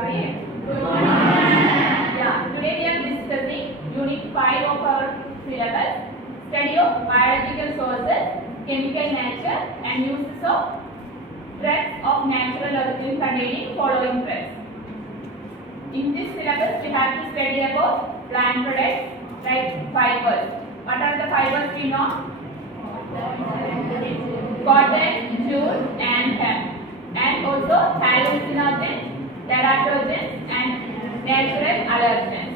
Good morning. Yeah, today we are discussing Unit 5 of our syllabus, study of biological sources, chemical nature and uses of drugs of natural origin containing following drugs. In this syllabus, we have to study about plant products like fibers. What are the fibers we know? Cotton, jute and hemp. And also hallucinogens, teratogens and natural allergens.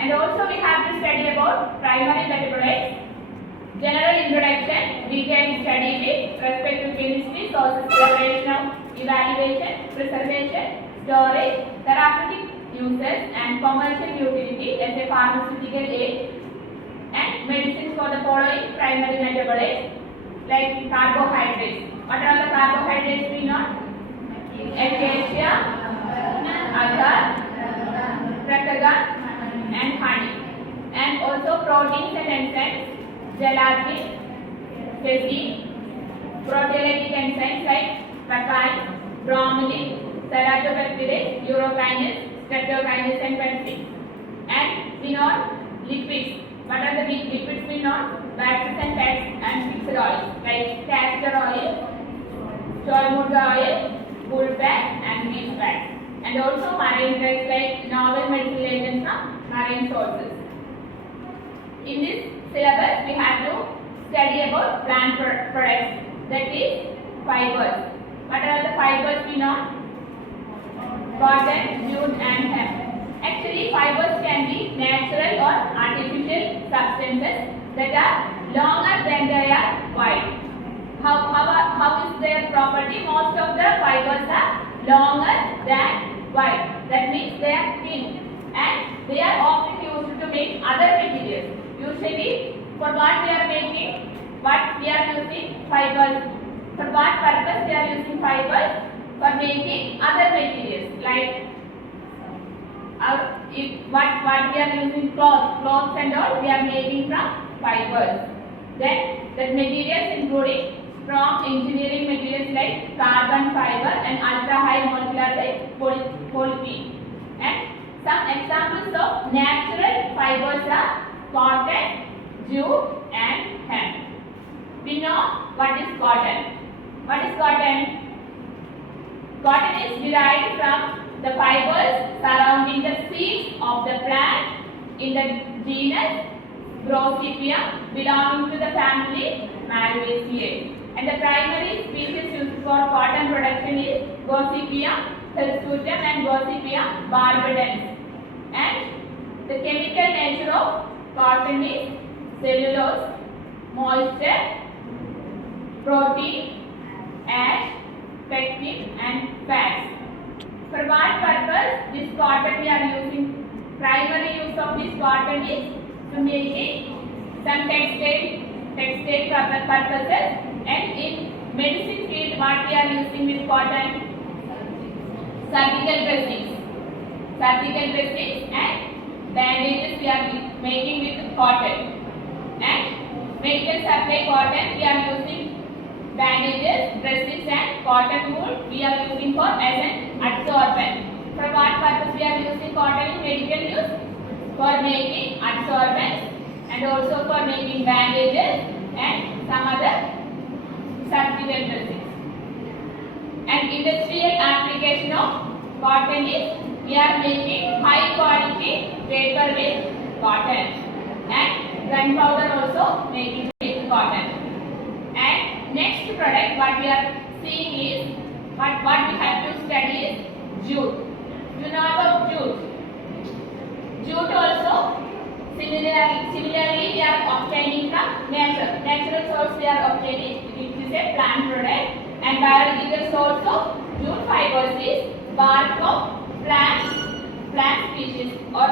And also we have to study about primary metabolites. General introduction, we can study with respect to chemistry, sources, preparation, evaluation, preservation, storage, therapeutic uses and commercial utility as a pharmaceutical aid, and medicines for the following primary metabolites like carbohydrates. What are the carbohydrates we know? Acacia, agar, tragacan and honey. And also proteins and enzymes, gelatin, casein, proteolytic enzymes like papain, bromelain, ceratobacterase, urokinase, streptokinase and pepsin. And we know lipids. What are the lipids we know? Waxes and fats and fixed oils like castor oil, soy motor oil, bull fat and beef fat. And also marine drugs like novel medicinal agents from marine sources. In this syllabus, we have to study about plant products, that is fibers. What are the fibers we know? Cotton, jute and hemp. Actually, fibers can be natural or artificial substances that are longer than they are wide. How is their property? Most of the fibers are longer than wide. That means they are thin and they are often used to make other materials. Usually, for what we are making? What we are using? Fibers. For what purpose we are using fibers? For making other materials like what we are using clothes and all we are making from fibers. Then the materials including strong engineering materials like carbon fiber and ultra high molecular weight polyethylene. And some examples of natural fibers are cotton, jute and hemp. We know what is cotton. What is cotton? Cotton is derived from the fibers surrounding the seeds of the plant in the genus Gossypium belonging to the family Malvaceae. And the primary species used for cotton production is Gossypium hirsutum and Gossypium barbadense. And the chemical nature of cotton is cellulose, moisture, protein, ash, pectin and fats. For what purpose this cotton we are using? Primary use of this cotton is to making some textile purposes, and in medicine field what we are using with cotton? Surgical dressings and bandages we are making with cotton. And medical supply cotton we are using bandages, dressings and cotton wool we are using for as an adsorbent. For what purpose we are using cotton in medical use? For making adsorbents and also for making bandages and some other surgical dressings. And industrial application of cotton is we are making high quality paper with cotton, and gunpowder also making with cotton. And next product what we are seeing is what we have to study is jute. You know about jute. Jute also similarly we are obtaining from nature. Natural source we are obtaining. It is a plant product. And biological source of jute fibers is bark of plant species or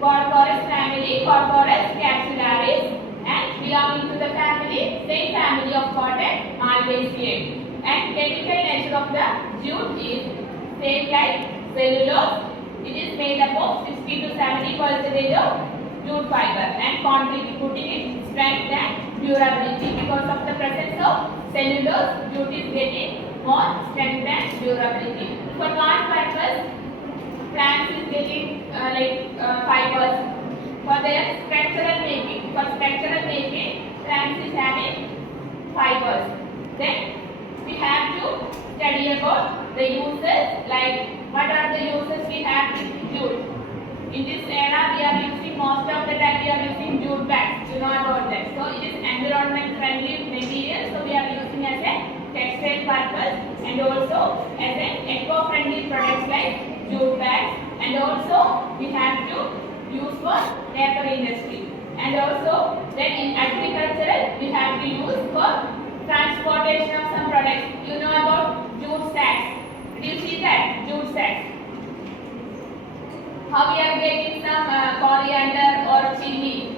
Corporus family, Corporus capsularis, and belonging to the same family of cotton, Malvaceae. And chemical nature of the jute is same like cellulose. It is made up of 60 to 70% of jute fiber and contributing its strength and durability. Because of the presence of cellulose, jute is getting more strength and durability. For what purpose? plants is getting fibers. For their structural making, plants is having fibers. Then we have to study about the uses, like what are the uses we have with jute. In this era we are using, most of the time we are using jute bags, you know about that. So it is environment friendly material, so we are using as a textile purpose and also as an eco friendly products like jute bags, and also we have to use for paper industry, and also then in agricultural we have to use for transportation of some products. You know about jute sacks. Did you see that? Jute sacks. How we are getting some coriander or chili,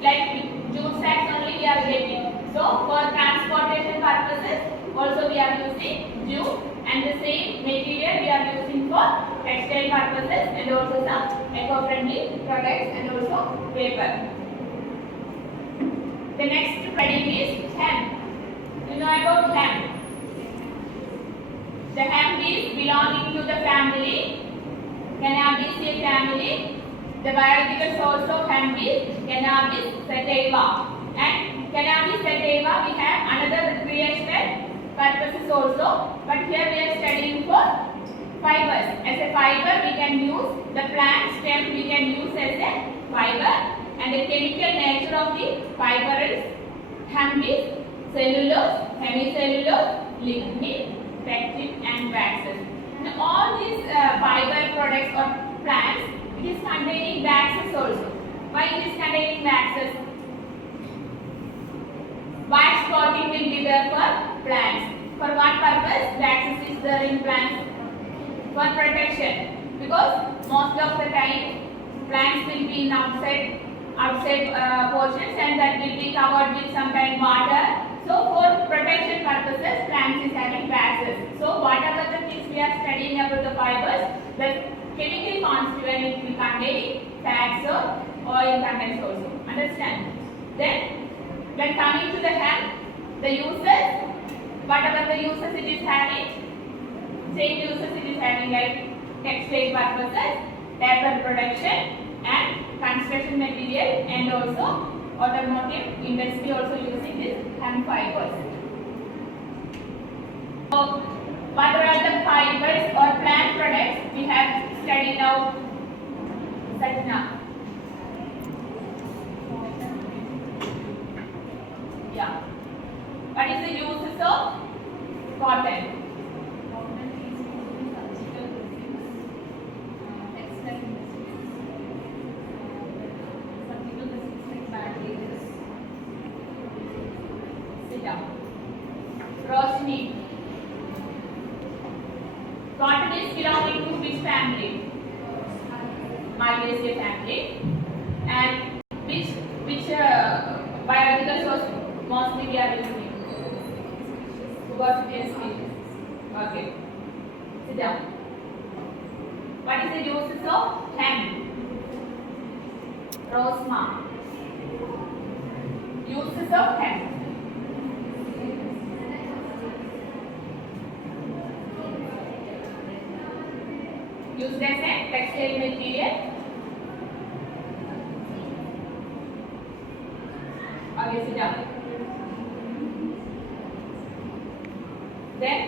like jute sacks only we are getting. So for transportation purposes also we are using jute, and the same material we are using for textile purposes and also some eco-friendly products and also paper. The next product is hemp. You know about hemp. The hemp is belonging to the family Cannabidiaceae family. The biological source of hemp is Cannabis sativa. And Cannabis sativa we have another recreational purposes also. But here we are studying for fibers. As a fiber we can use the plant stem, we can use as a fiber. And the chemical nature of the fiber is hemp is cellulose, hemicellulose, lignin, pectin and waxes. Now all these fiber products or plants, it is containing waxes also. Why it is containing waxes? Wax coating will be there for plants. For what purpose waxes is there in plants? For protection. Because most of the time plants will be in outside portions, and that will be covered with some kind of water. So for protection purposes, plants is having waxes. So whatever the things we are studying about the fibers, the chemical constituent it will contain fats or oil contents also. Understand? Then when coming to the hemp, the uses, whatever the uses it is having, same uses it is having like textile purposes, paper production and construction material, and also automotive industry also using this hemp fibers. So what are the fibers or plant products we have studied now? Sajna. Yeah. What is the uses of cotton? Roshni. Cotton is belonging to which family? Myrtaceae family. And which biological source mostly we are using? Muhasina species. Okay. Sit down. What is the uses of hemp? Rosma. Uses of hemp. Used as a textile material. Okay, sit down. Then